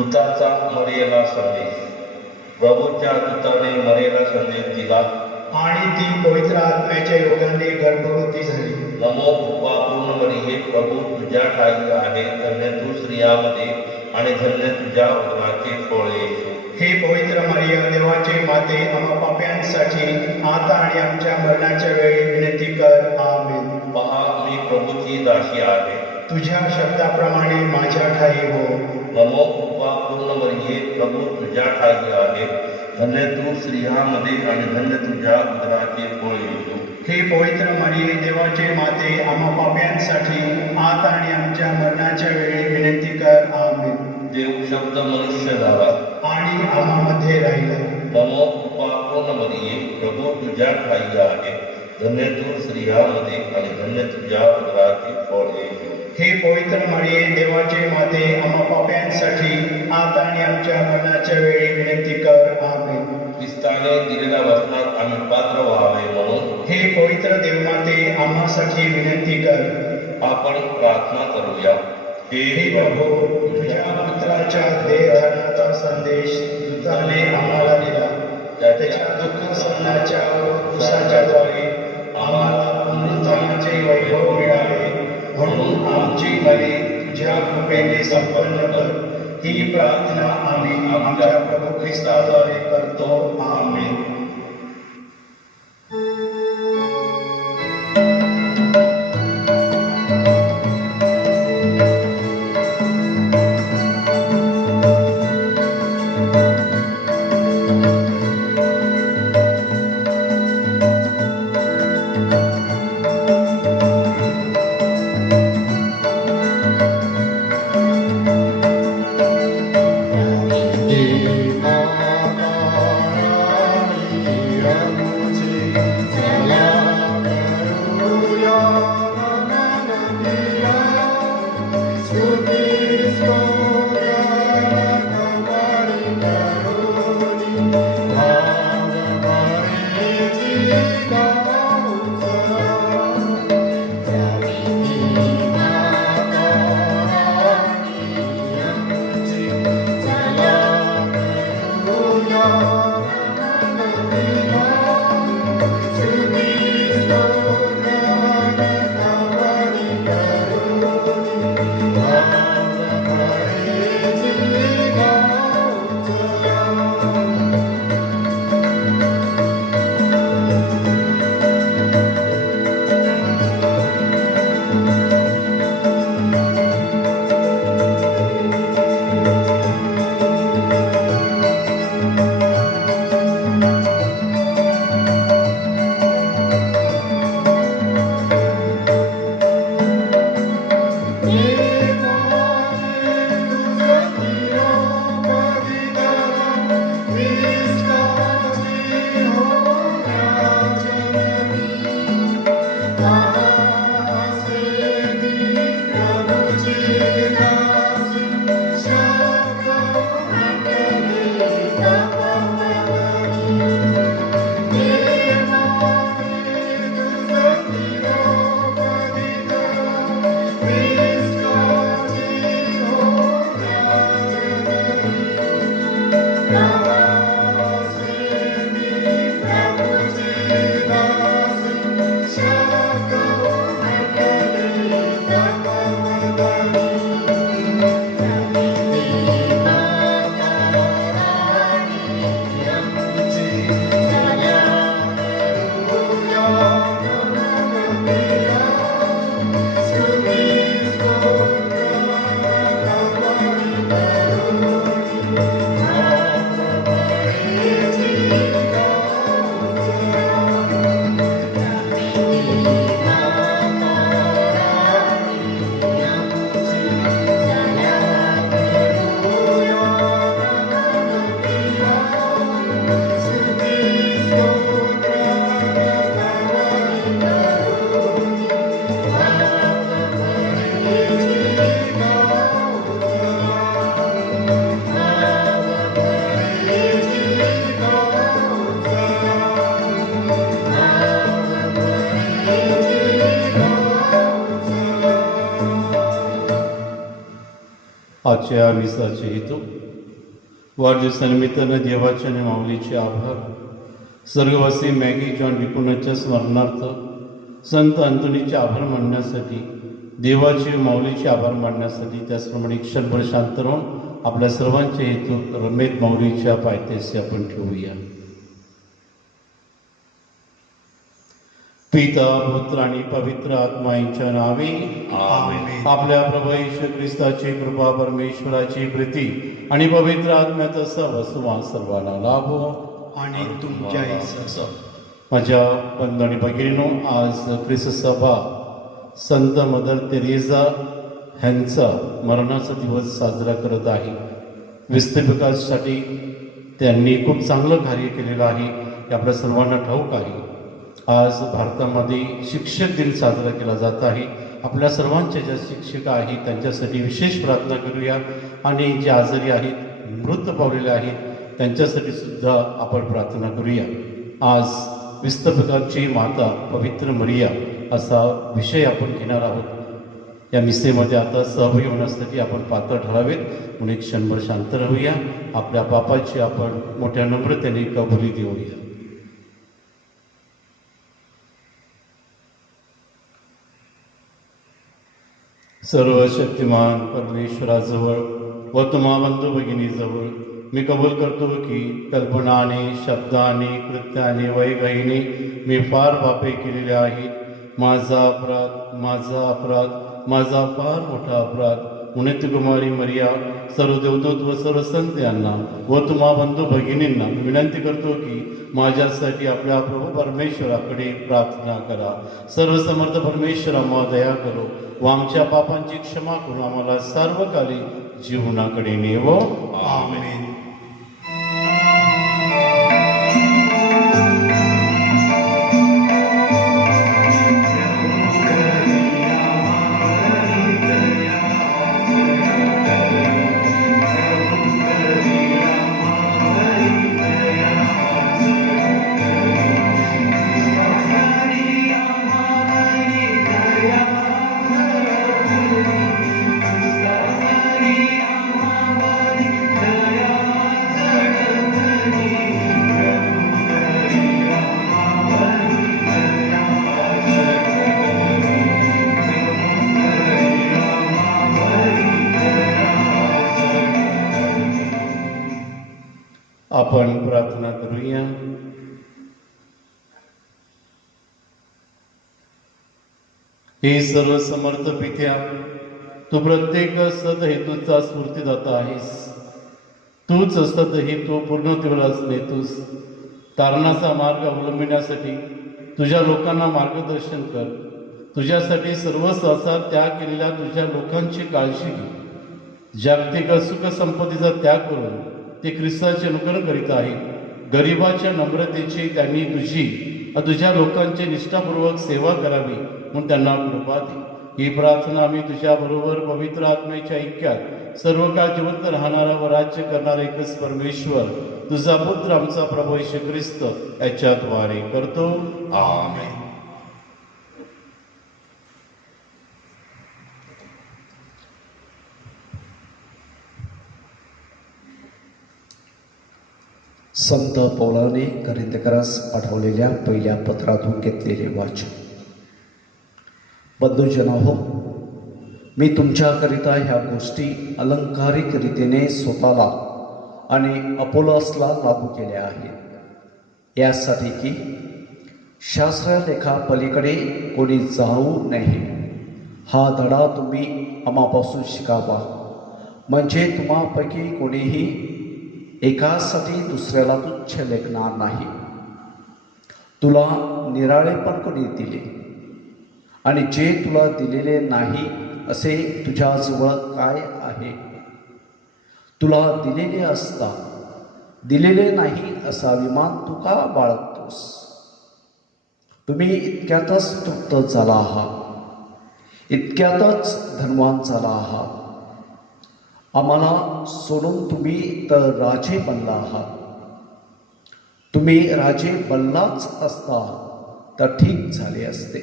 दूताचा मरियेला संदेश. प्रभूच्या दूताने मरियेला संदेश दिला आणि ती पवित्र आत्म्याच्या योगाने गर्भवती झाली. नमो कृपा पूर्ण मरिये, प्रभू तुझ्या ठाई आहे, धन्य तू स्त्रियांमध्ये आणि धन्य तुझ्या उदराचे फळ येशू. हे पवित्र मरिया, देवाचे माते, आम्हा पाप्यांसाठी आता आणि आमच्या मरणाच्या वेळी विनंती कर. आमेन. पहा, मी प्रभूची दासी आहे, तुझ्या शब्दाप्रमाणे माझ्या ठाई हो. नमो कृपा पूर्ण मरिये, प्रभू तुझ्या ठाई आहे, धन्य तू स्त्रियांमध्ये आणि धन्य तुझ्या उदराचे फळ येशू. हे पवित्र मरिये, देवाचे माते, आम्हा पाप्यांसाठी आता आणि आमच्या मरणाच्या वेळी विनंती कर. आमेन. देव शब्द मनुष्य झाला आणि आम्हामध्ये राहिला. नमो कृपा पूर्ण मरिये, प्रभू तुझ्या ठाई आहे, धन्य तू स्त्रियांमध्ये आणि धन्य तुझ्या उदराचे फळ येशू. हे पवित्र मरिये, देवाचे माते, आम्हा पाप्यांसाठी आता आणि आमच्या मरणाच्या वेळी विनंती कर. आमेन. ख्रिस्ताने दिलेल्या वचनात आम्ही पात्र व्हावे म्हणून हे पवित्र देवमाते, आम्हासाठी विनंती कर. आपण प्रार्थना करूया. हे प्रभू, तुझ्या पुत्राच्या देहधारणाचा संदेश दूताने आम्हाला दिला. त्याच्या दुःख सहनाच्या उपवासाच्या द्वारे आम्हाला पुनरुत्थानाचे वैभव मिळाले. म्हणून आमची मने तुझ्या कृपेने संपन्न कर. ही प्रार्थना आम्ही आमच्या प्रभू ख्रिस्ताद्वारे करतो. आमेन. आजच्या मिसाचे हेतू वाढदिवसानिमित्त देवाचे आणि माऊलीचे आभार. स्वर्गवासी मॅगी जॉन डिकोनाच्या स्मरणार्थ संत अंतोनीचे आभार मानण्यासाठी, देवाचे माऊलीचे आभार मानण्यासाठी, त्याचप्रमाणे क्षणभर शांत राहून आपल्या सर्वांचे हेतू रमेत माऊलीच्या पायथ्याशी आपण ठेवूया. पिता, पुत्र आणि पवित्र आत्मा यांच्या नावे आमेन. आपल्या प्रभू येशू ख्रिस्ताची कृपा, परमेश्वराची प्रीती आणि पवित्र आत्म्याचा सहवास सर्वांना लाभो. आणि तुमच्याही सह. माझ्या बंधू आणि भगिनींनो, आज ख्रिस्त सभा संत मदर तेरेसा ह्यांचा मरणाचा दिवस साजरा करत आहे. विस्थापितांसाठी त्यांनी खूप चांगलं कार्य केलेलं आहे हे आपल्या सर्वांना ठाऊक आहे. आज भारतामध्ये शिक्षक दिन साजरा केला जात आहे. आपल्या सर्वांच्या ज्या शिक्षिका आहेत त्यांच्यासाठी विशेष प्रार्थना करूया आणि जे आजारी आहेत, मृत पावलेले आहेत, त्यांच्यासाठी सुद्धा आपण प्रार्थना करूया. आज विस्थापितांची माता पवित्र मरिया असा विषय आपण घेणार आहोत. या मिसेमध्ये आता सहभागी होण्यासाठी आपण पात्र ठरावेत म्हणून एक क्षणभर शांत राहूया. आपल्या पापाची आपण मोठ्या नम्रतेने कबुली देऊया. सर्वशक्तिमान परमेश्वराजवळ व तुम्हा बंधू भगिनीजवळ मी कबूल करतो की कल्पनाने, शब्दाने, कृत्याने, वैगाईने मी फार पापे केलेले आहेत. माझा अपराध, माझा फार मोठा अपराध. पुण्य कुमारी मरिया, सर्व देवदूत व सर्व संत यांना व तुम्हा बंधू भगिनींना मी विनंती करतो की माझ्यासाठी आपल्या प्रभू परमेश्वराकडे प्रार्थना करा. सर्वसमर्थ परमेश्वर आम्हाला दया करो व आमच्या पापांची क्षमा करून आम्हाला सर्वकाली जीवनाकडे नेवो. आमेन. आपण प्रार्थना करूया. हे सर्व समर्थ पित्या, तू प्रत्येक सदहेतूचा स्फूर्तिदाता आहेस. तूच सदहेतू पूर्णत्वास नेतोस. तारणाचा मार्ग अवलंबण्यासाठी तुझ्या लोकांना मार्गदर्शन कर. तुझ्यासाठी सर्व संसार त्याग केलेल्या तुझ्या लोकांची काळजी घे. जागतिक सुख संपत्तीचा त्याग करून ते ख्रिस्ताचे अनुकरण करीत आहेत. गरिबाच्या नम्रतेची त्यांनी तुझ्या लोकांची निष्ठापूर्वक सेवा करावी म्हणून त्यांना कृपा दे. ही प्रार्थना आम्ही तुझ्याबरोबर पवित्र आत्म्याच्या ऐक्यात सर्व काळ जिवंत राहणारा व राज्य करणारा एकच परमेश्वर तुझा पुत्र आमचा प्रभू येशू ख्रिस्त याच्याद्वारे करतो. आमेन. संत पौलाने करिंदकरास पाठवलेल्या पहिल्या पत्रातून घेतलेले वाचन. बंधूजनाहो, मी तुमच्याकरिता ह्या गोष्टी अलंकारिक रीतीने स्वतःला आणि अपोलोसला लागू केल्या आहेत, यासाठी की शास्त्रलेखापलीकडे कोणी जाऊ नये. हा धडा तुम्ही आम्हापासून शिकावा, म्हणजे तुम्हापैकी कोणीही एकासाठी दुसऱ्याला तुच्छ लेखणार नाही. तुला निराळेपण कोणी दिले आणि जे तुला दिलेले नाही असे तुझ्याजवळ काय आहे? तुला दिलेले असता दिलेले नाही असा अभिमान तू का बाळगतोस? तुम्ही इतक्यातच तृप्त झाला आहात, इतक्यातच धनवान झाला आहात. आम्हाला सोडून तुम्ही तर राजे बनला आहात. तुम्ही राजे बनलाच असता तर ठीक झाले असते,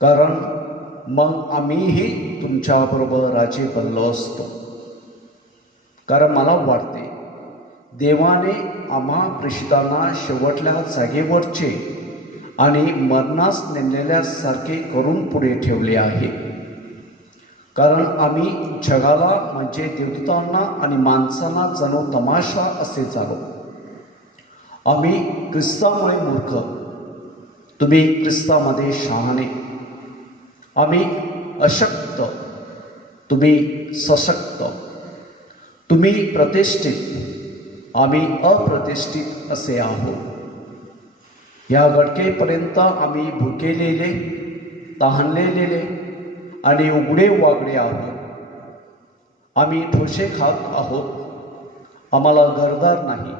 कारण मग आम्हीही तुमच्याबरोबर राजे बनलो असतो. कारण मला वाटते देवाने आम्हा प्रेषितांना शेवटल्या जागेवरचे आणि मरणास नेमलेल्यासारखे करून पुढे ठेवले आहे. कारण आम्ही जगाला म्हणजे देवदूतांना आणि माणसांना जणू तमाशा असे झालो. आम्ही ख्रिस्तामुळे मूर्ख, तुम्ही ख्रिस्तामध्ये शहाणे. आम्ही अशक्त, तुम्ही सशक्त. तुम्ही प्रतिष्ठित, आम्ही अप्रतिष्ठित असे आहोत. या घटकेपर्यंत आम्ही भुकेलेले, तहानलेले आणि उघडे वागडे आहोत. आम्ही ठोसे खात आहोत, आम्हाला घरदार नाही.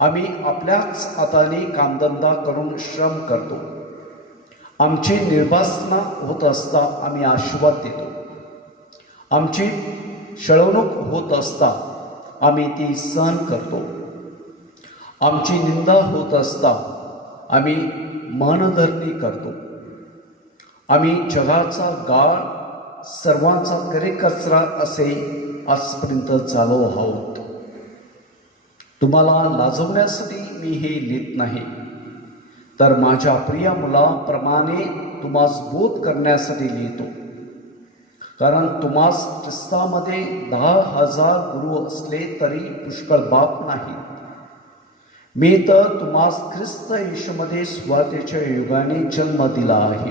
आम्ही आपल्याच हाताने कामधंदा करून श्रम करतो. आमची निर्वासना होत असता आम्ही आशीर्वाद देतो. आमची छळवणूक होत असता आम्ही ती सहन करतो. आमची निंदा होत असता आम्ही मनधरणी करतो. आम्ही जगाचा गाळ, सर्वांचा करेकचरा असे आजपर्यंत झालो आहोत. तुम्हाला लाजवण्यासाठी मी हे लिहित नाही, तर माझ्या प्रिय मुलाप्रमाणे तुम्हास बोध करण्यासाठी लिहितो. कारण तुम्हास ख्रिस्तामध्ये 10,000 गुरु असले तरी पुष्कळ बाप नाही. मी तर तुम्हास ख्रिस्त येशूमध्ये सुवार्तेच्या युगाने जन्म दिला आहे.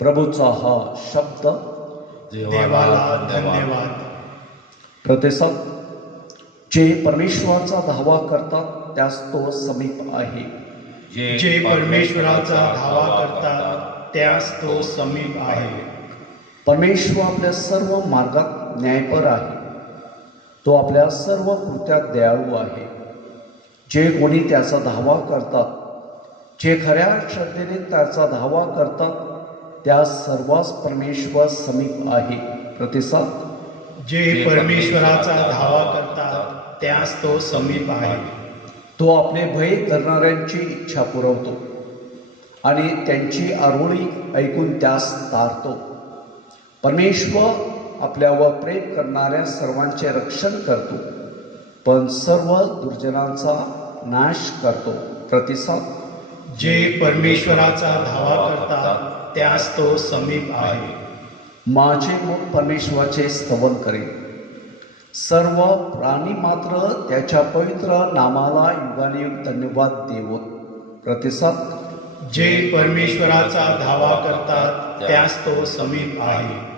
प्रभूचा हा शब्द. देवाला धन्यवाद. प्रतिसाद. जे परमेश्वराचा धावा करतात त्यास तो समीप आहे. जे परमेश्वराचा धावा करतात त्यास तो समीप आहे. परमेश्वर आपल्या सर्व मार्गात न्यायपर आहे. तो आपल्या सर्व कृत्यात दयाळू आहे. जे कोणी त्याचा धावा करतात, जे खऱ्या श्रद्धेने त्याचा धावा करतात, त्या सर्वांस परमेश्वर समीप आहे. प्रतिसाद. जे परमेश्वराचा धावा करतात त्यास तो समीप आहे. तो आपले भय करणाऱ्यांची इच्छा पुरवतो आणि त्यांची आरोळी ऐकून त्यास तारतो. परमेश्वर आपल्यावर प्रेम करणाऱ्या सर्वांचे रक्षण करतो, पण सर्व दुर्जनांचा नाश करतो. प्रतिसाद. जे परमेश्वराचा धावा करतात त्यास तो समीप आहे. माझे मुख परमेश्वराचे स्तवन करेल. सर्व प्राणी मात्र त्याच्या पवित्र नामाला युगानुयुग धन्यवाद देवोत. प्रतिसाद. जे परमेश्वराचा धावा करतात त्यास तो समीप आहे.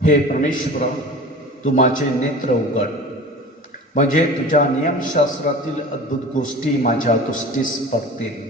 हे परमेश्वरा, तू माझे नेत्र उघड, म्हणजे तुझ्या नियमशास्त्रातील अद्भुत गोष्टी माझ्या दृष्टीस पडतील.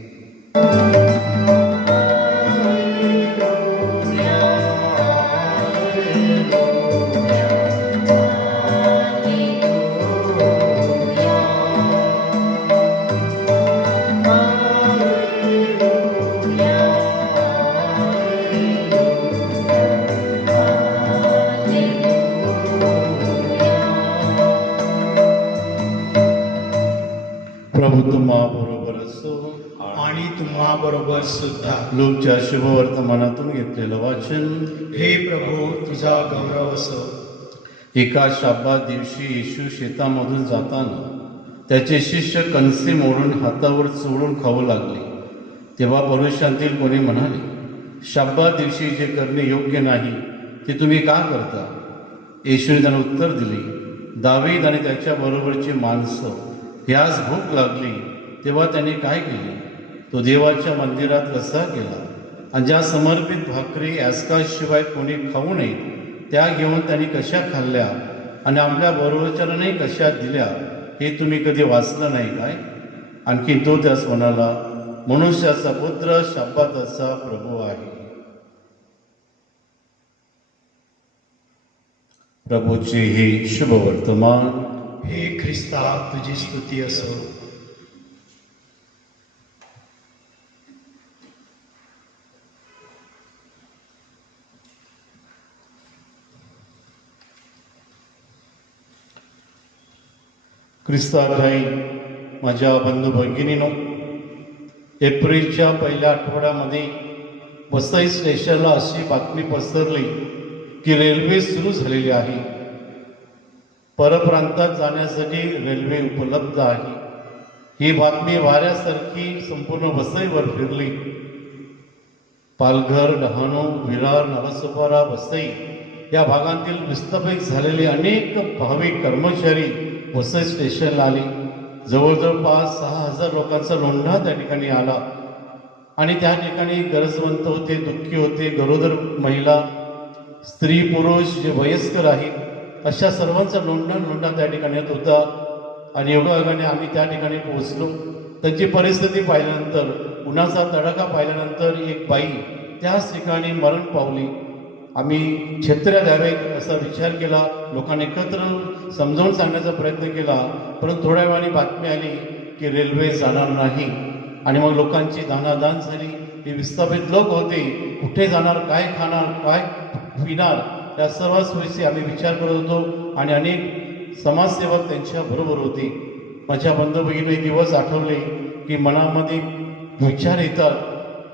प्रभू तुम्हा बरोबर असो. आणि तुम्हा बरोबर सुद्धा. लूकच्या शुभवर्तमानातून घेतलेलं वाचन. हे प्रभू तुझा गौरव असो. एका शाब्बात दिवशी येशू शेतामधून जाताना त्याचे शिष्य कणसे मोडून हातावर चोळून खाऊ लागले. तेव्हा परुषांतील कोणी म्हणाले, शाब्बात दिवशी जे करणे योग्य नाही ते तुम्ही का करता? येशूने त्यांना उत्तर दिले, दावीद आणि त्याच्याबरोबरची माणसं ह्यास भूक लागली तेव्हा त्यांनी काय केले? तो देवाच्या मंदिरात कसा गेला आणि ज्या समर्पित भाकरी यास्काशिवाय कोणी खाऊ नये त्या घेऊन त्यांनी कशा खाल्ल्या आणि आपल्या बरोबरच्यांनाही कशा दिल्या हे तुम्ही कधी वाचलं नाही काय? आणखी तो त्यास म्हणाला, मनुष्याचा पुत्र शब्बाताचा प्रभू आहे. प्रभूचे हे शुभ वर्तमान. हे ख्रिस्ता तुझी स्तुती असो. ख्रिस्ताठाई माझ्या बंधू भगिनीनो, एप्रिलच्या पहिल्या आठवड्यामध्ये वसई स्टेशनला अशी बातमी पसरली की रेल्वे सुरू झालेली आहे. परप्रांतात जाण्यासाठी रेल्वे उपलब्ध आहे. ही बातमी वाऱ्यासारखी संपूर्ण वसईवर फिरली. पालघर, डहाणू, विरार, नालासोपारा, वसई या भागांतील विस्थापित झालेले अनेक भाविक कर्मचारी वसई स्टेशनला आले. जवळजवळ 5,000-6,000 लोकांचा लोंढा त्या ठिकाणी आला आणि त्या ठिकाणी गरजवंत होते, दुःखी होते, गरोदर महिला, स्त्री, पुरुष, जे वयस्कर आहेत, अशा सर्वांचा लोंढा त्या ठिकाणी येत होता. आणि योगायोगाने आम्ही त्या ठिकाणी पोहोचलो. त्यांची परिस्थिती पाहिल्यानंतर, उन्हाचा तडाखा पाहिल्यानंतर एक बाई त्याच ठिकाणी मरण पावली. आम्ही छत्र्या द्याव्यात असा विचार केला, लोकांनी एकत्र समजावून सांगण्याचा प्रयत्न केला, परंतु थोड्या वेळाने बातमी आली की रेल्वे जाणार नाही. आणि मग लोकांची दानादान झाली. हे विस्थापित लोक होते, कुठे जाणार, काय खाणार, काय पिणार, या सर्व सोयीचे आम्ही विचार करत होतो. आणि अनेक समाजसेवक त्यांच्या बरोबर होते. माझ्या बंधू भगिनी दिवस आठवले की मनामध्ये विचार येतात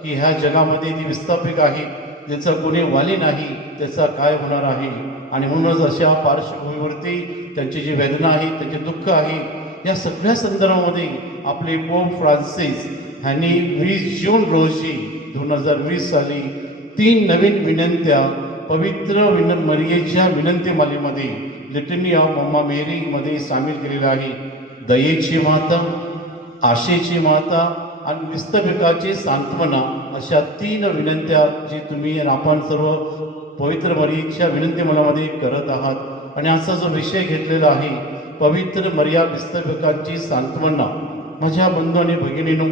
की ह्या जगामध्ये ती विस्थापित आहे, ज्याचा कोणी वाली नाही, त्याचा काय होणार आहे. आणि म्हणूनच अशा पार्श्वभूमीवरती त्यांची जी वेदना आहे, त्यांचे दुःख आहे, या सगळ्या संदर्भामध्ये आपले पोप फ्रान्सिस यांनी 20 जून रोजी 2020 साली 3 नवीन विनंत्या पवित्र मरियेच्या विनंतीमालेमध्ये लिटनी ऑफ मम्मा मेरीमध्ये सामील केलेल्या आहे. दयेची माता, आशेची माता आणि विस्थापिताची सांत्वना, अशा 3 विनंत्या जी तुम्ही आणि आपण सर्व पवित्र मरियेच्या विनंतीमालेमध्ये करत आहात. आणि असा जो विषय घेतलेला आहे, पवित्र मरिया विस्थापितांची सांत्वना. माझ्या बंधू आणि भगिनींनो,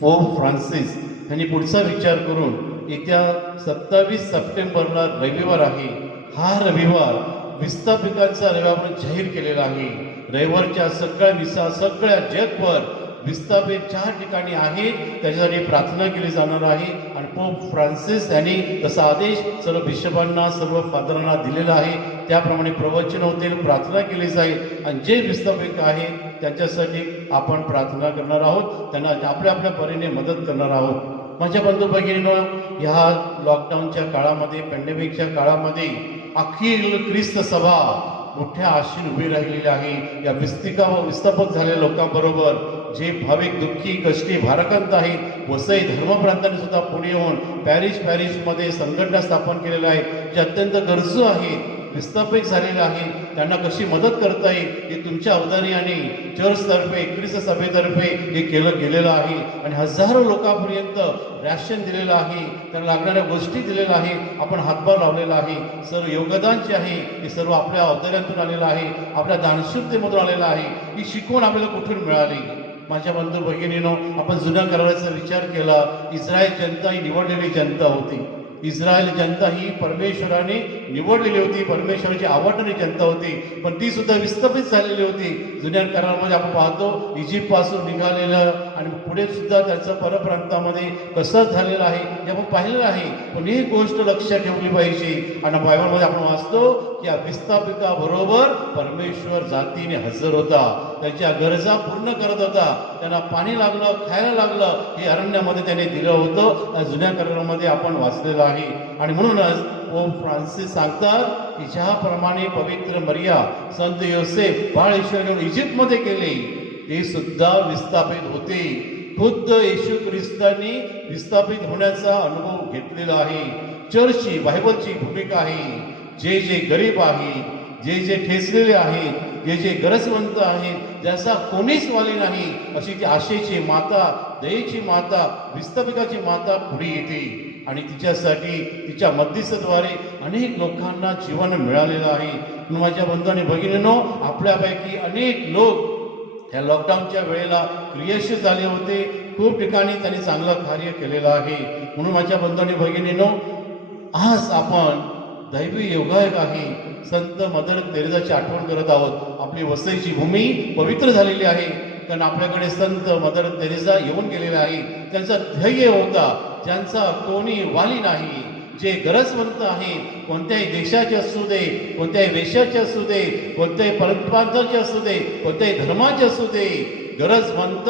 पोप फ्रान्सिस यांनी पुढचा विचार करून येत्या 27 सप्टेंबरला रविवार आहे, हा रविवार विस्थापितांचा रविवार म्हणून जाहीर केलेला आहे. रविवारच्या सगळ्या मिसा सगळ्या जगभर विस्थापित 4 ठिकाणी आहेत, त्याच्यासाठी प्रार्थना केली जाणार आहे. आणि पोप फ्रान्सिस यांनी तसा आदेश सर्व बिशपांना, सर्व फादरांना दिलेला आहे. त्याप्रमाणे प्रवचन होतील, प्रार्थना केली जाईल. आणि जे विस्थापित आहेत त्यांच्यासाठी आपण प्रार्थना करणार आहोत, त्यांना आपल्या आपल्या परीने मदत करणार आहोत. माझ्या बंधू भगिनींनो, ह्या लॉकडाऊनच्या काळामध्ये, पॅन्डेमिकच्या काळामध्ये अखिल ख्रिस्त सभा मोठ्या आशेने उभी राहिलेली आहे. या विस्थापक झालेल्या लोकांबरोबर जे भाविक, दुःखी, कष्टी, भाराक्रांत आहेत, वसई धर्मप्रांतांनी सुद्धा पुढे येऊन पॅरिसमध्ये संघटना स्थापन केलेल्या आहे, जे अत्यंत गरजू आहेत, विस्थापित झालेले आहेत, त्यांना कशी मदत करता येईल हे तुमच्या अवधानाने चर्चतर्फे, ख्रिस्त सभेतर्फे हे केलं गेलेलं आहे. आणि हजारो लोकांपर्यंत रॅशन दिलेलं आहे, त्यांना लागणाऱ्या गोष्टी दिलेल्या आहे, आपण हातभार लावलेला आहे. सर्व योगदान जे आहे हे सर्व आपल्या अवधानातून आलेलं आहे, आपल्या दानशूरतेमधून आलेलं आहे. ही शिकवण आपल्याला कुठून मिळाली? माझ्या बंधू भगिनीनो, आपण जुन्या कराराचा विचार केला, इस्रायल जनता ही निवडलेली जनता होती. इस्रायल जनता ही परमेश्वराने निवडलेली होती, परमेश्वराची आवडणारी जनता होती, पण ती सुद्धा विस्थापित झालेली होती. जुन्या करारामध्ये आपण पाहतो इजिप्तपासून निघालेलं आणि पुढे सुद्धा त्याचं परप्रांतामध्ये कसं झालेलं आहे हे आपण पाहिलेलं आहे. पण ही गोष्ट लक्षात ठेवली पाहिजे. आणि बायबलमध्ये आपण वाचतो की या विस्थापिताबरोबर परमेश्वर जातीने हजर होता, त्यांच्या गरजा पूर्ण करत होता. त्यांना पाणी लागलं, खायला लागलं, हे अरण्यामध्ये त्याने दिलं होतं. या जुन्या करारामध्ये आपण वाचलेलं आहे. आणि म्हणूनच पोप फ्रान्सिस सांगतात की ज्याप्रमाणे पवित्र मरिया, संत योसेफ बाळ येशूला घेऊन इजिप्तमध्ये गेले, ते सुद्धा विस्थापित होते. खुद्द येशू ख्रिस्तांनी विस्थापित होण्याचा अनुभव घेतलेला आहे. चर्चची, बायबलची भूमिका आहे, जे जे गरीब आहेत, जे जे ठेचलेले आहेत, जे जे गरजवंत आहेत, ज्याचा कोणीच वाली नाही, अशी ती आशेची माता, दयेची माता, विस्थापिताची माता पुढे येते. आणि तिच्यासाठी, तिच्या मध्यस्थद्वारे अनेक लोकांना जीवन मिळालेलं आहे. माझ्या बंधू आणि भगिनींनो, आपल्यापैकी अनेक लोक ह्या लॉकडाऊनच्या वेळेला क्रियाशील झाले होते. खूप ठिकाणी त्यांनी चांगलं कार्य केलेलं आहे. म्हणून माझ्या बंधू आणि भगिनींनो, आज आपण दैवी योगायोग आहे, संत मदर तेरेसाची आठवण करत आहोत. आपली वसईची भूमी पवित्र झालेली आहे, कारण आपल्याकडे संत मदर तेरेसा येऊन गेलेले आहे. त्यांचा ध्येय होता, ज्यांचा कोणी वाली नाही, जे गरजवंत आहे, कोणत्याही देशाचे असू दे, कोणत्याही वेशाचे असू दे, कोणत्याही परंपरांचे असू दे, कोणत्याही धर्माचे असू दे, गरजवंत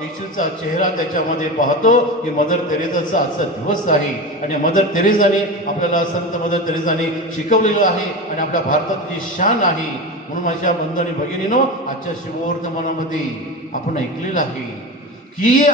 येशूचा चेहरा त्याच्यामध्ये पाहतो. ही मदर तेरेसाचा आजचा दिवस आहे. आणि मदर तेरेसाने आपल्याला, संत मदर तेरेसाने शिकवलेलं आहे आणि आपल्या भारताची शान आहे. म्हणून माझ्या बंधू आणि भगिनीनो, आजच्या शिववर्तमानामध्ये आपण ऐकलेलं आहे की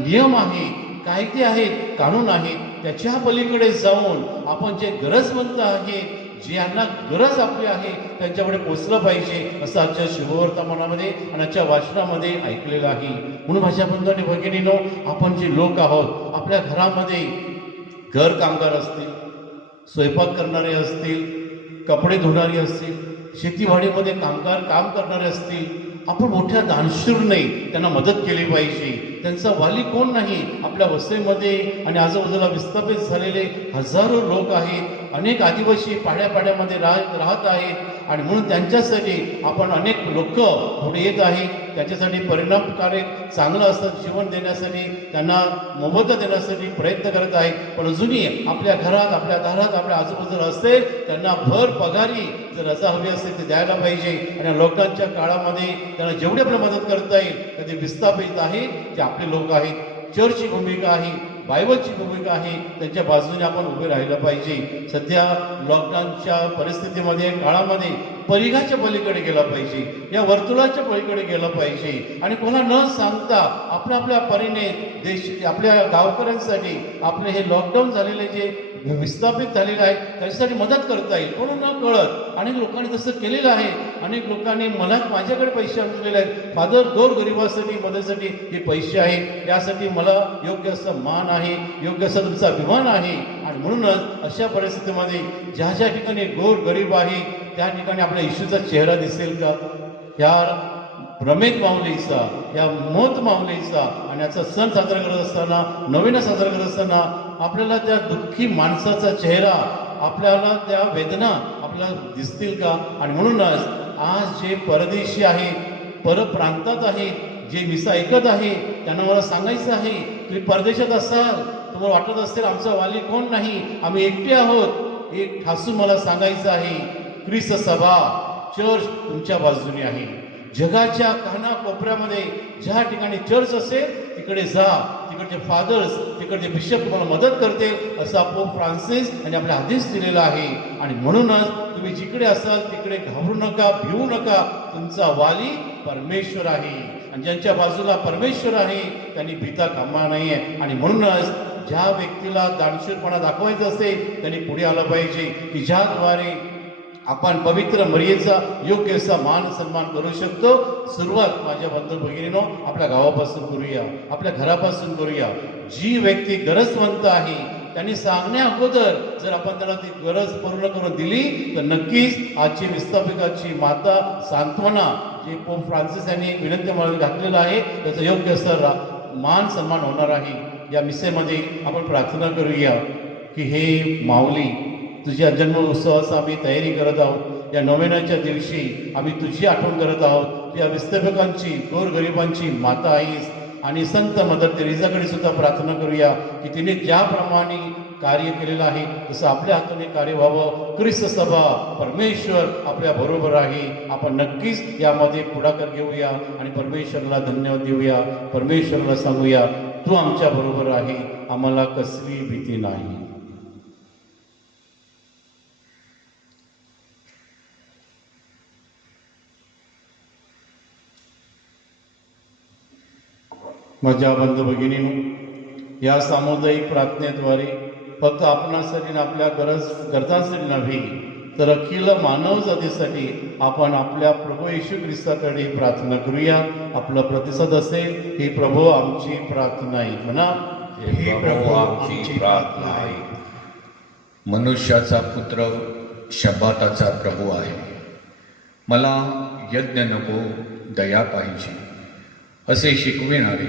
नियम आहे, कायदे आहेत, कानून आहेत, त्याच्या पलीकडे जाऊन आपण जे गरजवंत आहे, ज्यांना गरज आपली आहे, त्यांच्याकडे पोचलं पाहिजे, असं आजच्या शुभवर्तमानामध्ये आणि आजच्या वाचनामध्ये ऐकलेलं आहे. म्हणून माझ्या बंधू आणि भगिनीनो, आपण जे लोक आहोत, आपल्या घरामध्ये घर कामगार असतील, स्वयंपाक करणारे असतील, कपडे धुणारे असतील, शेतीवाडीमध्ये काम करणारे असतील, आपण मोठ्या दानशूरने त्यांना मदत केली पाहिजे. त्यांचा वाली कोण नाही. आपल्या वसईमध्ये आणि आजूबाजूला विस्थापित झालेले हजारो लोक आहेत. अनेक आदिवासी पाड्यापाड्यामध्ये राहत आहेत आणि म्हणून त्यांच्यासाठी आपण अनेक लोक पुढे येत आहेत. त्याच्यासाठी परिणामकारक चांगलं असं जीवन देण्यासाठी, त्यांना मोबदला देण्यासाठी प्रयत्न करत आहेत. पण अजूनही आपल्या घरात, आपल्या दारात, आपल्या आजूबाजूला असेल, त्यांना भर पगारी जर रजा हवी असेल तर द्यायला पाहिजे. आणि लॉकडाऊनच्या काळामध्ये त्यांना जेवढी आपल्याला मदत करता येईल, कधी विस्थापित आहेत ते आपले लोक आहेत. चर्चची भूमिका आहे, बायबलची भूमिका आहे, त्यांच्या बाजूने आपण उभे राहिलं पाहिजे. सध्या लॉकडाऊनच्या परिस्थितीमध्ये, काळामध्ये परिघाच्या पलीकडे गेला पाहिजे, या वर्तुळाच्या पलीकडे गेलं पाहिजे आणि कोणा न सांगता आपल्या आपल्या परीने देश, आपल्या गावकऱ्यांसाठी, आपले हे लॉकडाऊन झालेले जे विस्थापित झालेले आहेत त्याच्यासाठी मदत करता येईल. कोण न कळत अनेक लोकांनी तसं केलेलं आहे. अनेक लोकांनी माझ्याकडे पैसे आणलेले आहेत, फादर गोरगरिबासाठी मदतीसाठी हे पैसे आहेत, यासाठी मला योग्य असं मान आहे, योग्य असा तुमचा अभिमान आहे. आणि म्हणूनच अशा परिस्थितीमध्ये ज्या ज्या ठिकाणी गोरगरीब आहे त्या ठिकाणी आपल्या येशूचा चेहरा दिसेल का? ह्या रमेत माऊलीचा, या मोत माऊलीचा आणि याचा सण साजरा करत असताना, नवीन साजरा करत असताना आपल्याला त्या दुःखी माणसाचा चेहरा, आपल्याला त्या वेदना आपल्याला दिसतील का? आणि म्हणूनच आज जे परदेशी आहे, परप्रांतात आहे, जे मिसा ऐकत आहे, त्यांना मला सांगायचं आहे, तुम्ही परदेशात असाल, तुम्हाला वाटत असेल आमचा वाली कोण नाही, आम्ही एकटे आहोत, एक ठासून मला सांगायचं आहे, ख्रिस्त सभा, चर्च तुमच्या बाजूने आहे. जगाच्या कानाकोपऱ्यामध्ये ज्या ठिकाणी चर्च असेल तिकडे जा, तिकडचे फादर्स, तिकडचे बिशप तुम्हाला मदत करते, असा पोप फ्रान्सिस यांनी आपला आदेश दिलेला आहे. आणि म्हणूनच तुम्ही जिकडे असाल तिकडे घाबरू नका, भिवू नका, तुमचा वाली परमेश्वर आहे आणि ज्यांच्या बाजूला परमेश्वर आहे त्यांनी भीता कामा नाही आहे. आणि म्हणूनच ज्या व्यक्तीला दानशूरपणा दाखवायचा असेल त्यांनी पुढे आलं पाहिजे की ज्याद्वारे आपण पवित्र मर्यादेचा योग्य असा मान सन्मान करू शकतो. सुरुवात माझ्या बंधू भगिनीनो आपल्या गावापासून करूया, आपल्या घरापासून करूया. जी व्यक्ती गरजवंत आहे त्यांनी सांगण्या अगोदर जर आपण त्यांना ती गरज पूर्ण करून दिली तर नक्कीच आजची विस्थापिताची माता सांत्वना, जे पोप फ्रान्सिस यांनी विनंती म्हणून घातलेलं आहे, त्याचा योग्य असं मान सन्मान होणार आहे. या मिसेमध्ये आपण प्रार्थना करूया की हे माऊली, तुझ्या जन्म उत्सवाचा आम्ही तयारी करत आहोत. या नोवेनाच्या दिवशी आम्ही तुझी आठवण करत आहोत. या विस्थापितांची, गोरगरिबांची माता आहेस. आणि संत मदर तेरेसाकडे सुद्धा प्रार्थना करूया की तिने ज्याप्रमाणे कार्य केलेलं आहे तसं आपल्या हाताने कार्य व्हावं. ख्रिस्त सभा, परमेश्वर आपल्या बरोबर आहे. आपण नक्कीच यामध्ये पुढाकार घेऊया आणि परमेश्वराला धन्यवाद देऊया. परमेश्वराला सांगूया, तू आमच्या बरोबर आहे, आम्हाला कसली भीती नाही. माझ्या बंधू भगिनींनो, या सामुदायिक प्रार्थनेद्वारे फक्त आपणासाठी, आपल्या गरजांसाठी नव्हे तर अखिल मानव जातीसाठी आपण आपल्या प्रभू येशू ख्रिस्ताकडे प्रार्थना करूया. आपला प्रतिसाद असेल, हे प्रभू आमची प्रार्थना आहे म्हणा. हे प्रभू आमची प्रार्थना आहे. मनुष्याचा पुत्र शब्बाताचा प्रभू आहे. मला यज्ञ नको, दया पाहिजे. असे शिकविणारे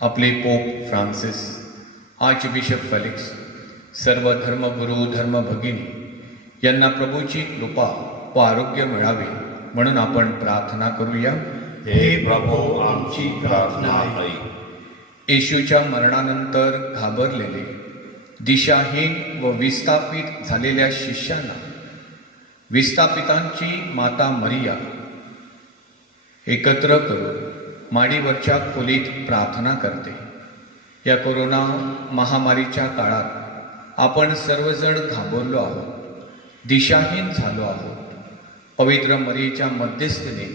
आपले पोप फ्रान्सिस, आर्चबिशप फेलिक्स, सर्व धर्मगुरू धर्मभगिनी यांना प्रभूची कृपा व आरोग्य मिळावे म्हणून आपण प्रार्थना करूया. हे प्रभो आमची प्रार्थना ऐक. येशूच्या मरणानंतर घाबरलेले, दिशाहीन व विस्थापित झालेल्या शिष्यांना विस्थापितांची माता मरिया एकत्र करून माडीवरच्या खोलीत प्रार्थना करते. या कोरोना महामारीच्या काळात आपण सर्वजण घाबरलो आहोत, दिशाहीन झालो आहोत. पवित्र मरियेच्या मध्यस्थीने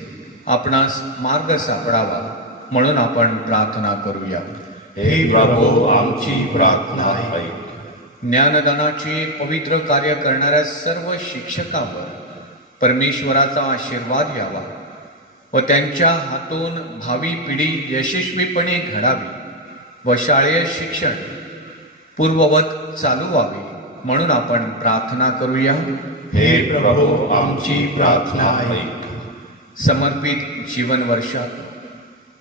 आपणास मार्ग सापडावा म्हणून आपण प्रार्थना करूया. हे प्रभो आमची प्रार्थना ऐक. ज्ञानदानाचे पवित्र कार्य करणाऱ्या सर्व शिक्षकांवर परमेश्वराचा आशीर्वाद यावा व त्यांच्या हातून भावी पिढी यशस्वीपणे घडावी व शालेय शिक्षण पूर्ववत चालू व्हावे म्हणून आपण प्रार्थना करूया. हे प्रभो आमची प्रार्थना ऐक. समर्पित जीवन वर्षात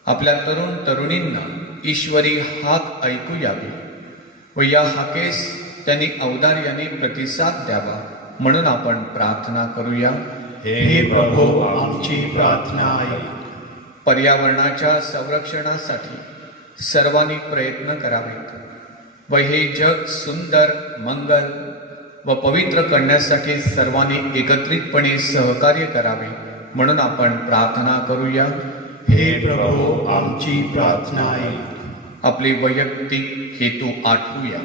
आपल्या तरुण तरुणींना ईश्वरी हाक ऐकू यावी व या हाकेस त्यांनी औदार्याने प्रतिसाद द्यावा म्हणून आपण प्रार्थना करूया. हे प्रभो आमची प्रार्थना ऐक. पर्यावरणाच्या संरक्षणासाठी सर्वांनी प्रयत्न करावेत व हे जग सुंदर, मंगल व पवित्र करण्यासाठी सर्वांनी एकत्रितपणे सहकार्य करावे म्हणून आपण प्रार्थना करूया. हे प्रभो आमची प्रार्थना ऐक. आपले वैयक्तिक हेतू आठवूया.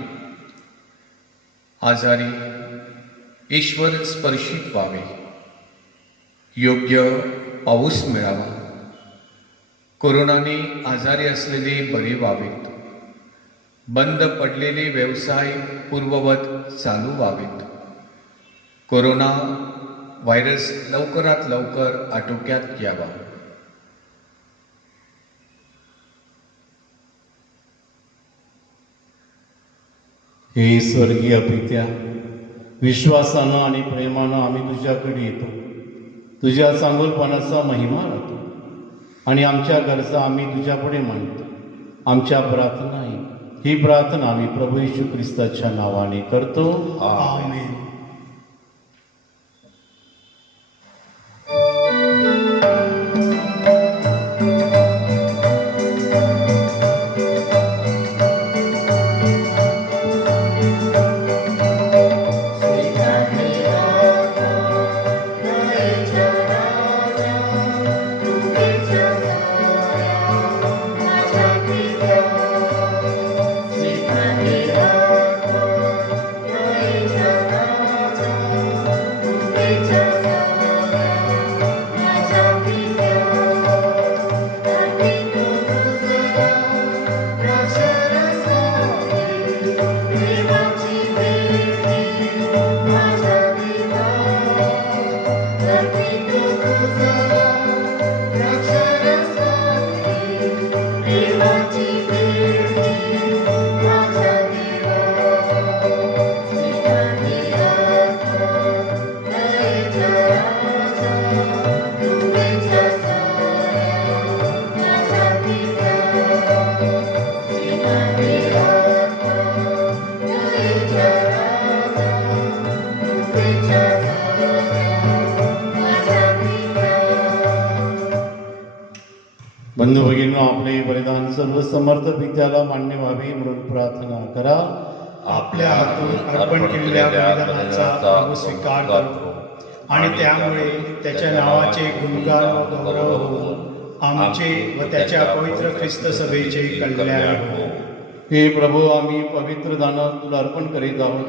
आजारी ईश्वर स्पर्शित व्हावे, योग्य पाऊस मिळावा, कोरोनाने आजारी असलेले बरे व्हावेत, बंद पडलेले व्यवसाय पूर्ववत चालू व्हावेत, कोरोना व्हायरस लवकरात लवकर आटोक्यात यावा. हे स्वर्गीय पित्या, विश्वासानं आणि प्रेमानं आम्ही तुझ्याकडे येतो. तुझ्या चांगुलपणाचा महिमा राहतो आणि आमच्या गरजा आम्ही तुझ्यापुढे मांडतो. आमच्या प्रार्थना ही प्रार्थना आम्ही प्रभू येशू ख्रिस्ताच्या नावाने करतो. आमेन. बंधू भगिनींनो, आपले बलिदान सर्व समर्थ पित्याला मान्य व्हावे म्हणून प्रार्थना करा. आपल्या हातून अर्पण केलेल्या बलिदानाचा प्रभू स्वीकार करतो आणि त्यामुळे त्याच्या नावाचे गुणगान व गौरव होऊन आमचे व त्याच्या पवित्र ख्रिस्त सभेचे कल्याण हो. हे प्रभू, आम्ही पवित्र दानं तुला अर्पण करीत आहोत.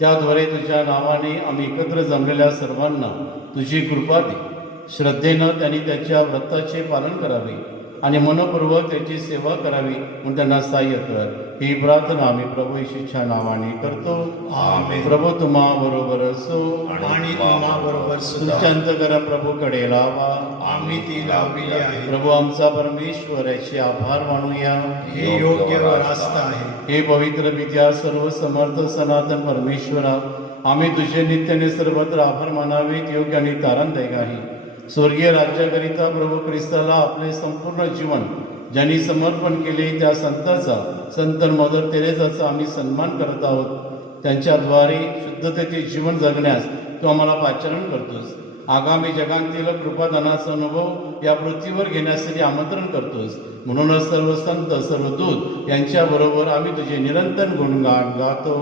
त्याद्वारे तुझ्या नावाने आम्ही एकत्र जमलेल्या सर्वांना तुझी कृपा दे. श्रद्धेनं त्यांनी त्याच्या व्रताचे पालन करावे आणि मनपूर्वक त्याची सेवा करावी म्हणून त्यांना सहाय्य कर. ही प्रार्थना आम्ही प्रभू येशूच्या नावाने करतो. आमेन. प्रभू तुम्हा बरोबर असो आणि तुम्हाबरोबर सुद्धा तुमच्या अंतःकरण प्रभूकडे लावा. आम्ही ती लावलेली आहे. प्रभू आमचा परमेश्वर याचे आभार मानूया. हे योग्य व रास्त आहे. हे पवित्र पित्या, सर्व समर्थ सनातन परमेश्वरा, आम्ही तुझे नित्याने सर्वत्र आभार मानावेत योग्य आणि तारणदायक आहे. स्वर्गीय राज्याकरिता प्रभू ख्रिस्ताला आपले संपूर्ण जीवन ज्यांनी समर्पण केले त्या संतांचा, संत मदर तेरेसाचा आम्ही सन्मान करत आहोत. त्यांच्याद्वारे शुद्धतेचे जीवन जगण्यास तू आम्हाला पाचारण करतोस. आगामी जगांतील कृपादानाचा अनुभव या पृथ्वीवर घेण्यासाठी आमंत्रण करतोस. म्हणूनच सर्व संत, सर्व दूत यांच्याबरोबर आम्ही तुझे निरंतर गुणगान गातो.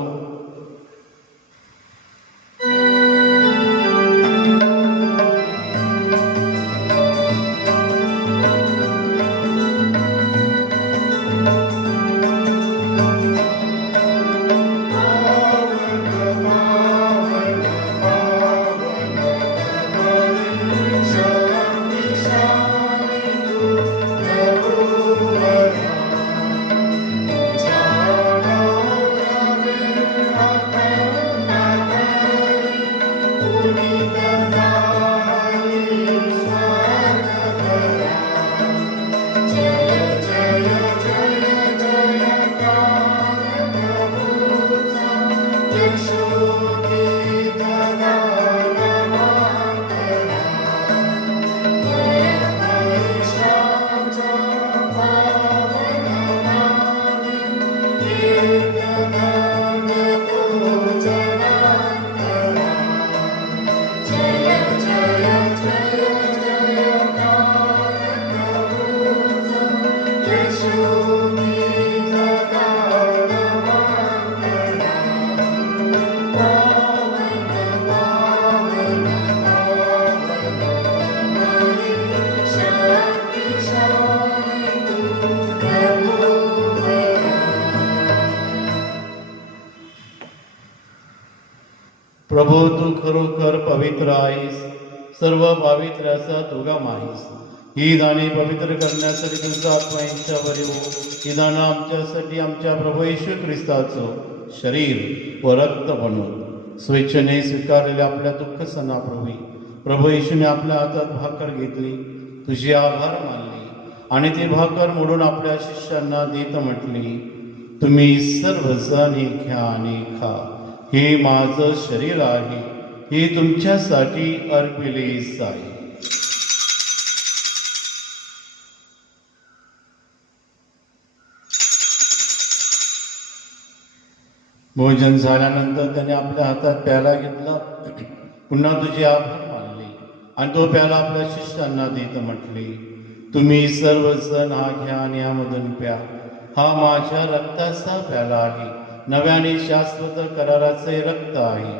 प्रभो, तू खरोखर पवित्र आहेस, सर्व पावित्र्याचा उगम आहेस. ही दाने पवित्र करण्यासाठी तुझा आत्मा यांच्यावर येऊ. ही दानं आमच्यासाठी आमच्या प्रभू येशू ख्रिस्ताचं शरीर व रक्त बनवून स्वेच्छेने स्वीकारलेल्या आपल्या दुःख सणापूर्वी प्रभू येशूने आपल्या हातात भाकर घेतली, तुझे आभार मानले आणि ती भाकर मोडून आपल्या शिष्यांना देत म्हटली, तुम्ही सर्वजण हे घ्या आणि खा. हे माझं शरीर आहे, हे तुमच्यासाठी अर्पिले जाईल. भोजन झाल्यानंतर त्याने आपल्या हातात प्याला घेतला, पुन्हा तुझे आभार मानले आणि तो प्याला आपल्या शिष्यांना देत म्हटले, तुम्ही सर्वजण हा घ्या आणि यामधून प्या. हा माझ्या रक्ताचा प्याला आहे, नव्याने शाश्वत कराराचे रक्त आहे.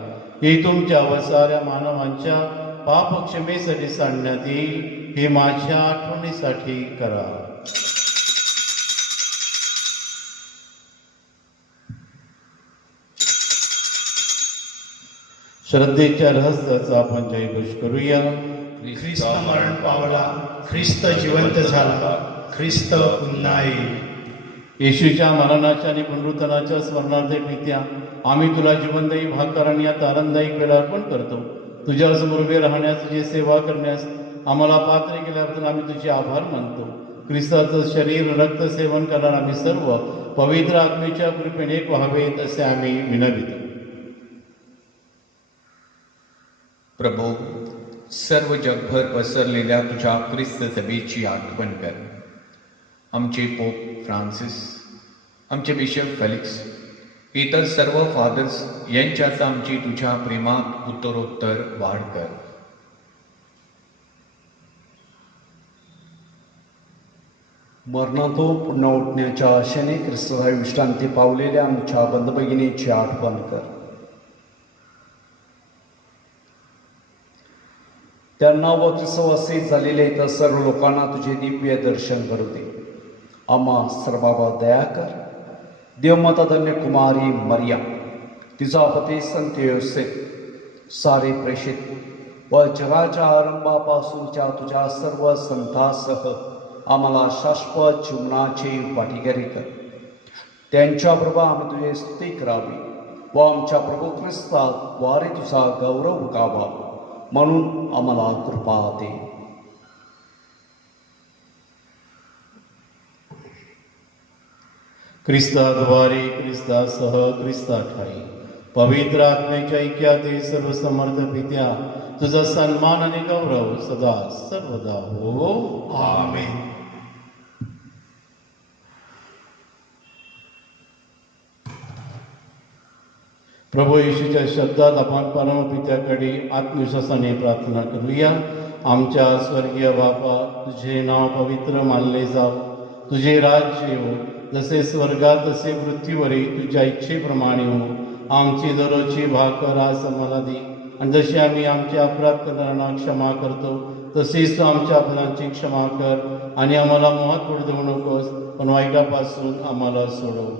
हे तुमच्या व साऱ्या मानवांच्या पापक्षमेसाठी सांडण्यात येईल. हे माझ्या आठवणीसाठी करा. श्रद्धेच्या रहस्याचा आपण जयघोष करूया. ख्रिस्त मरण पावला, ख्रिस्त जिवंत झाला, ख्रिस्त पुन्हा येईल. येशूच्या मरणाच्या आणि पुनरुत्थानाच्या स्मरणार्थ प्रीत्या आम्ही तुला जीवनदायी भाकर आणि या आनंददायी वेळ अर्पण करतो. तुझ्यासमोर उभे राहण्यास, तुझी सेवा करण्यास आम्हाला पात्र केल्याबद्दल आम्ही तुझे आभार मानतो. ख्रिस्ताचं शरीर रक्त सेवन करणार आम्ही सर्व पवित्र आत्मेच्या कृपेने एक व्हावेत असे आम्ही विनवितो. प्रभो, सर्व जगभर पसरलेल्या तुझ्या ख्रिस्त सभेची आठवण कर. आमचे पोप फ्रान्सिस, आमचे बिशप फेलिक्स, इतर सर्व फादर्स यांच्याचा आमची तुझ्या प्रेमात उत्तरोत्तर वाढ कर. मरणातो पुन्हा उठण्याच्या आशेने ख्रिस्ताला विश्रांती पावलेल्या आमच्या बंधुभगिनीची आठवण कर. त्यांना व ख्रिस्तवासी झालेले तर सर्व लोकांना तुझे दिव्य दर्शन करू दे. आम्हा सर्वांवर दया कर. देवमाता धन्य कुमारी मरिया, तिचा पती संत योसेफ, सारे प्रेषित व जगाच्या आरंभापासूनच्या तुझ्या सर्व संतांसह आम्हाला शाश्वत जीवनाचे वाटेकरी कर. त्यांच्याबरोबर आम्ही तुझे स्तुती करावी व आमच्या प्रभू ख्रिस्ताद्वारे तुझा गौरव गावा, म्हणून आम्हाला कृपा दे. ख्रिस्ताद्वारे, ख्रिस्तासह, ख्रिस्ताठाई पवित्र आत्म्याच्या ऐक्यात सर्व समर्थ पित्या तुझा सन्मान आणि गौरव सदा सर्वदा हो. आमेन. प्रभू येशूच्या शब्दात आपण परमपित्याकडे आत्मविश्वासाने प्रार्थना करूया. आमच्या स्वर्गीय बापा, तुझे नाव पवित्र मानले जाव, तुझे राज्य येवो, जसे स्वर्गात तसे पृथ्वीवरही तुझ्या इच्छेप्रमाणे हो. आमची दररोजची भाकर आज आम्हाला दे, आणि जशी आम्ही आमच्या अपराध करणाऱ्यांना क्षमा करतो तसेच तू आमच्या अपराधांची क्षमा कर, आणि आम्हाला मोहात पडू देऊ नकोस, पण वाईटापासून आम्हाला सोडव.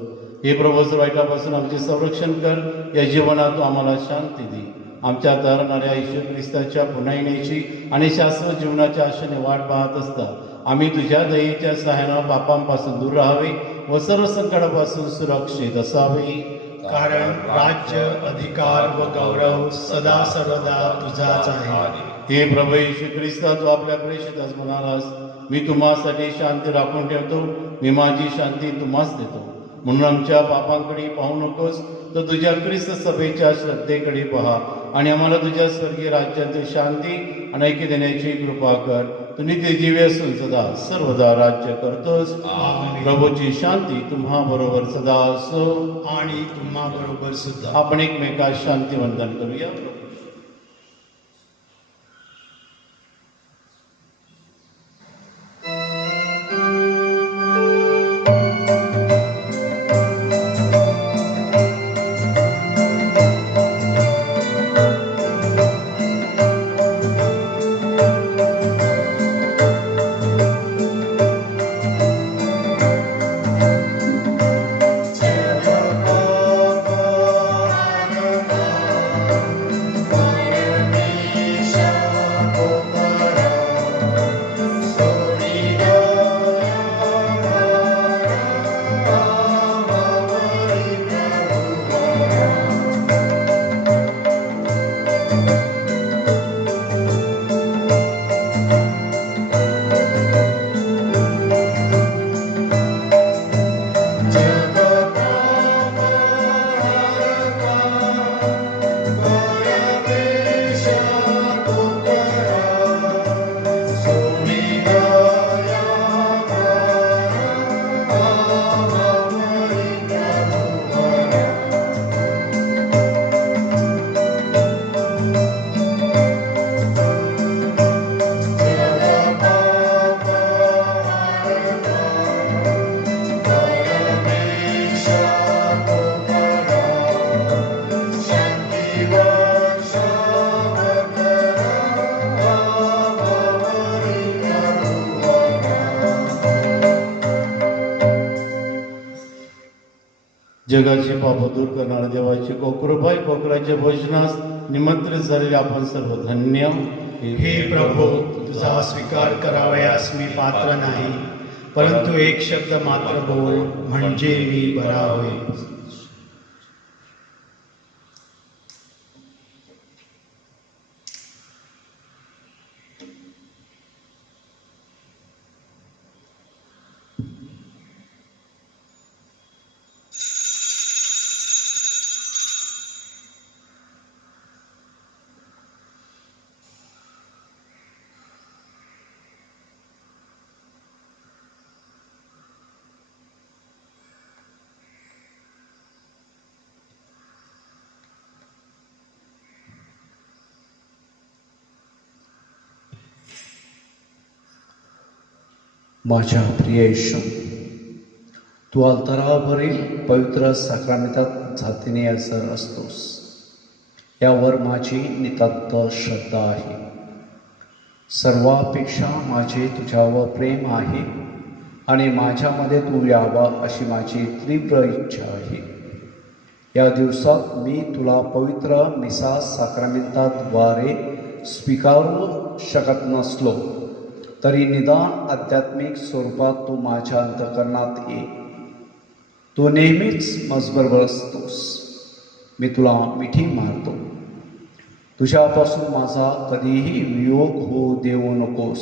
हे प्रभू, वाईटापासून आमचे संरक्षण कर, या जीवनात तू आम्हाला शांती दे. आमच्या तारणाऱ्या येशू ख्रिस्ताच्या पुन्हा येण्याची आणि शाश्वत जीवनाच्या आशेने वाट पाहत असता आम्ही तुझ्या दयेच्या सहाय्यानं पापांपासून दूर राहावे व सर्व संकटापासून सुरक्षित असावे. कारण राज्य, अधिकार व गौरव सदा सर्वदा तुझाच आहे. हे प्रभू येशू ख्रिस्ता, तू आपल्या प्रेषितास म्हणालास, मी तुम्हासाठी शांती राखून ठेवतो, मी माझी शांती तुम्हास देतो. म्हणून आमच्या पापांकडे पाहू नकोस, तर तुझ्या ख्रिस्त सभेच्या श्रद्धेकडे पहा, आणि आम्हाला तुझ्या स्वर्गीय राज्यातील शांती आणि ऐक्य देण्याची कृपा कर. तू नित्य दिव्य असून सदा सर्वदा राज्य करतोस. आमेन. प्रभूची शांती तुम्हा बरोबर सदा असो. आणि तुम्हा बरोबर सुद्धा. आपण एकमेकास शांती वंदन करूया. जगाची पाप दूर करणाऱ्या देवाची गोकृपा, गोकुळाच्या भोजनास निमंत्रित झालेले आपण सर्व धन्य. हे प्रभू, तुझा स्वीकार करावयास मी पात्र नाही, परंतु एक शब्द मात्र बोल, म्हणजे मी बरा होईल. माझ्या प्रिय येशू, तू अल्तारावरील पवित्र साक्रामेंटात जातीने हजर असतोस, यावर माझी नितांत श्रद्धा आहे. सर्वापेक्षा माझे तुझ्यावर प्रेम आहे, आणि माझ्यामध्ये तू यावा अशी माझी तीव्र इच्छा आहे. या दिवसात मी तुला पवित्र मिसा साक्रामेंटाद्वारे स्वीकारू शकत नसलो तरी निदान आध्यात्मिक स्वरूपात तू माझ्या अंतःकरणात ये. तू नेहमीच माझबरोबर असतोस. मी तुला मिठी मारतो. तुझ्यापासून माझा कधीही वियोग होऊ देऊ नकोस.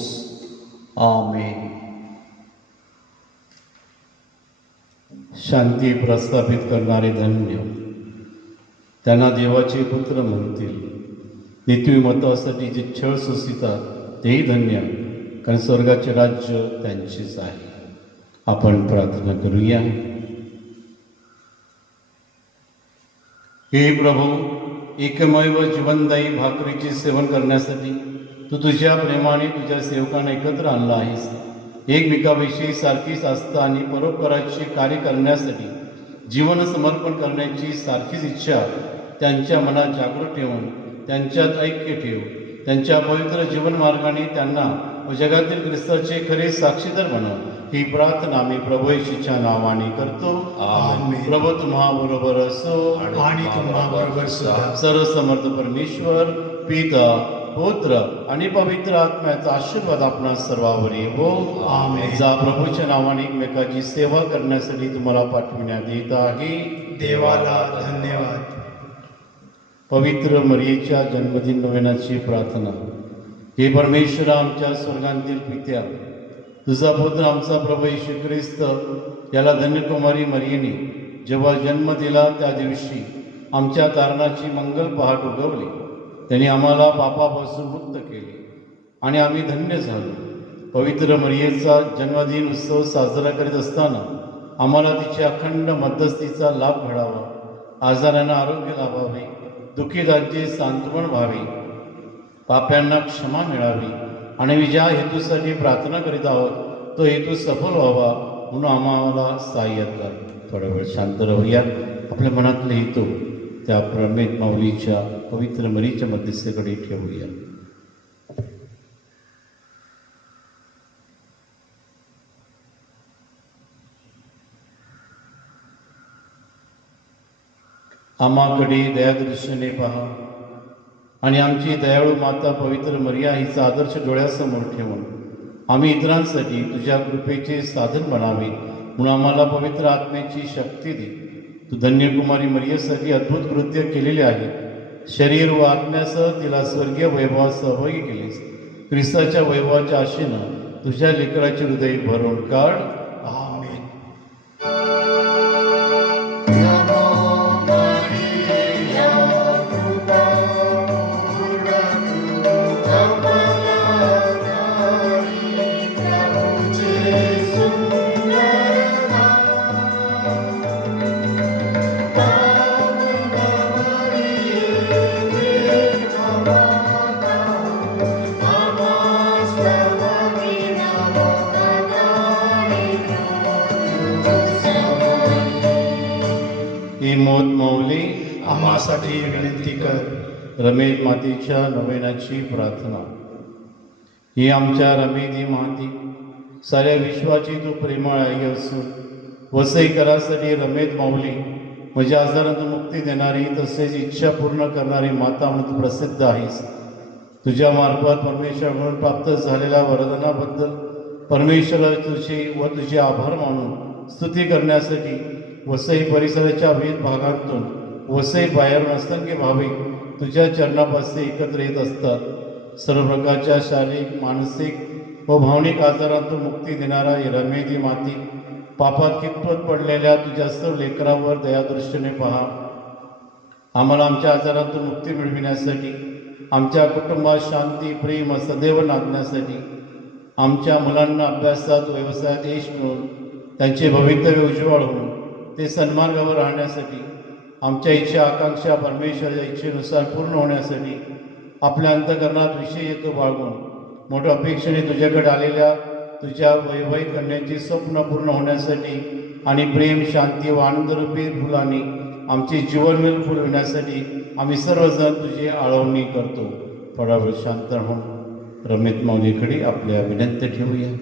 आमेन. शांती प्रस्थापित करणारे धन्य, त्यांना देवाचे पुत्र म्हणतील. नीतिमत्वासाठी जे छळ सोसितात तेही धन्य, कारण स्वर्गाचे राज्य त्यांचेच आहे. आपण प्रार्थना करूया. हे प्रभू, एकमेव जीवनदायी भाकरीचे सेवन करण्यासाठी तू तुझ्या प्रेमाने तुझ्या सेवकांना एकत्र आणला आहेस. एकमेकाविषयी सारखीच आस्था आणि परोपकाराचे कार्य करण्यासाठी जीवन समर्पण करण्याची सारखीच इच्छा त्यांच्या मनात जागृत ठेवून त्यांच्यात ऐक्य ठेव. त्यांच्या पवित्र जीवनमार्गाने त्यांना व जगातील ख्रिस्ताचे खरे साक्षीदार बनव. ही प्रार्थना मी प्रभू येशूच्या नावाने करतो. आमेन. प्रभू तुम्हा बरोबर असो. आणि तुम्हा बरोबर सुद्धा. सर्वसमर्थ परमेश्वर पिता पुत्र आणि पवित्र आत्म्याचा आशीर्वाद आपणा सर्वांवर येवो. आमेन. जा प्रभूच्या नावाने एकमेकाची सेवा करण्यासाठी तुम्हाला पाठविण्यात येत आहे. देवाला धन्यवाद. पवित्र मरियेच्या जन्मदिन नोवेनाची प्रार्थना. हे परमेश्वरा, आमच्या स्वर्गांतील पित्या, तुझा पुत्र आमचा प्रभू येशू ख्रिस्त याला धन्यकुमारी मरियेने जेव्हा जन्म दिला त्या दिवशी आमच्या तारणाची मंगल पहाट उगवली. त्यांनी आम्हाला पापापासून मुक्त केले आणि आम्ही धन्य झालो. पवित्र मरियेचा जन्मदिन उत्सव साजरा करीत असताना आम्हाला तिच्या अखंड मध्यस्थीचा लाभ घडावा. आजारांना आरोग्य लाभावे, दुःखितांचे सांत्वन व्हावे, पाप्यांना क्षमा मिळावी आणि मी ज्या हेतूसाठी प्रार्थना करीत आहोत तो हेतू सफल व्हावा म्हणून आम्हाला सहाय्य कर. थोडा वेळ शांत राहूया. आपल्या मनातले हेतू त्या प्रमेत माऊलीच्या पवित्र मरीच्या मध्यस्थेकडे ठेवूया. आम्हाकडे दयादृष्टीने पहा आणि आमची दयाळू माता पवित्र मरिया हिचा आदर्श डोळ्यासमोर ठेवून आम्ही इतरांसाठी तुझ्या कृपेचे साधन बनावे म्हणून आम्हाला पवित्र आत्म्याची शक्ती दे. तू धन्यकुमारी मरियेसाठी अद्भुत कृत्य केलेले आहे. शरीर व आत्म्यासह तिला स्वर्गीय वैभवात सहभागी केलेस. ख्रिस्ताच्या वैभवाच्या आशेनं तुझ्या लेकराचे हृदय भरून काढ. आमेन. ही मोत मौली आम्हासाठी विनंती कर. रमेश मातेच्या नवेनाची प्रार्थना. ही आमच्या रमेदी माती साऱ्या विश्वाची तू प्रेमळ आई असून वसई करासाठी रमेद माऊली म्हणजे आजारातून मुक्ती देणारी तसेच इच्छा पूर्ण करणारी माता म्हणून तू प्रसिद्ध आहेस. तुझ्या मार्फत परमेश्वर म्हणून प्राप्त झालेल्या वरदानाबद्दल परमेश्वरा तुझे व तुझे आभार मानून स्तुती करण्यासाठी वसई परिसराच्या विविध भागांतून वसई बाहेरून असंख्य भाविक तुझ्या चरणापाशी एकत्र येत असतात. सर्व प्रकारच्या शारीरिक, मानसिक व भावनिक आजारांतून मुक्ती देणारा ही रमेदी माती पापात कितपत पडलेल्या तुझ्या सर्व लेकरावर दयादृष्टीने पहा. आम्हाला आमच्या आजारातून मुक्ती मिळविण्यासाठी, आमच्या कुटुंबात शांती, प्रेम सदैव नांदण्यासाठी, आमच्या मुलांना अभ्यासात व्यवसायात यश मिळून त्यांचे भवितव्य उज्ज्वल होऊन ते सन्मार्गावर राहण्यासाठी, आमच्या इच्छा आकांक्षा परमेश्वराच्या इच्छेनुसार पूर्ण होण्यासाठी, आपल्या अंतःकरणात विषय हेतू बाळगून मोठ्या अपेक्षेने तुझ्याकडे आलेल्या तुझ्या वैवाहिक कन्यांची स्वप्न पूर्ण होण्यासाठी आणि प्रेम, शांती व आनंदरूपी फुलांनी आमचे जीवनवेल फुलविण्यासाठी आम्ही सर्वजण तुझी आळवणी करतो. थोडा वेळ शांत राहून रमेश माऊलीकडे आपल्या विनंती ठेवूया.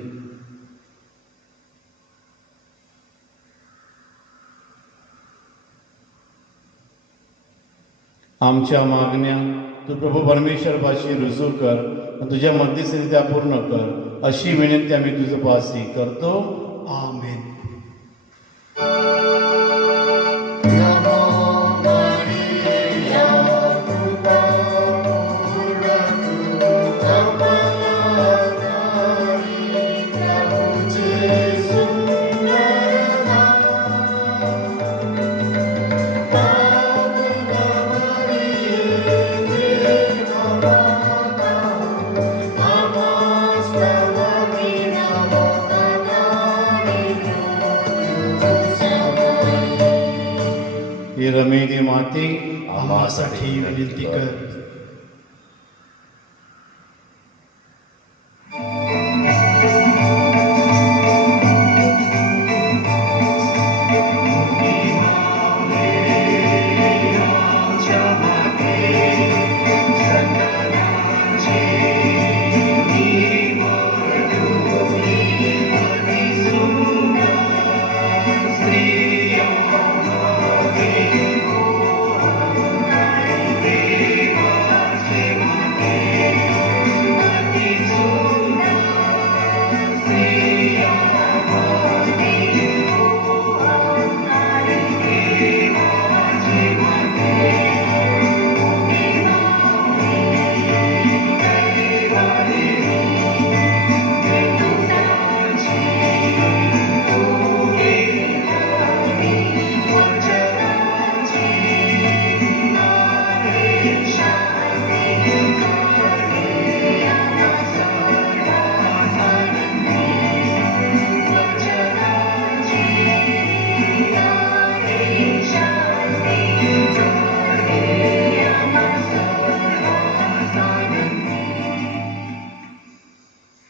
आमच्या मागण्या तू प्रभू परमेश्वरपाशी रुजू कर आणि तुझ्या मध्यस्थरित्या पूर्ण कर अशी विनंती आम्ही तुझं पाशी करतो. आमेन. माते आम्हासाठी विनंती कर.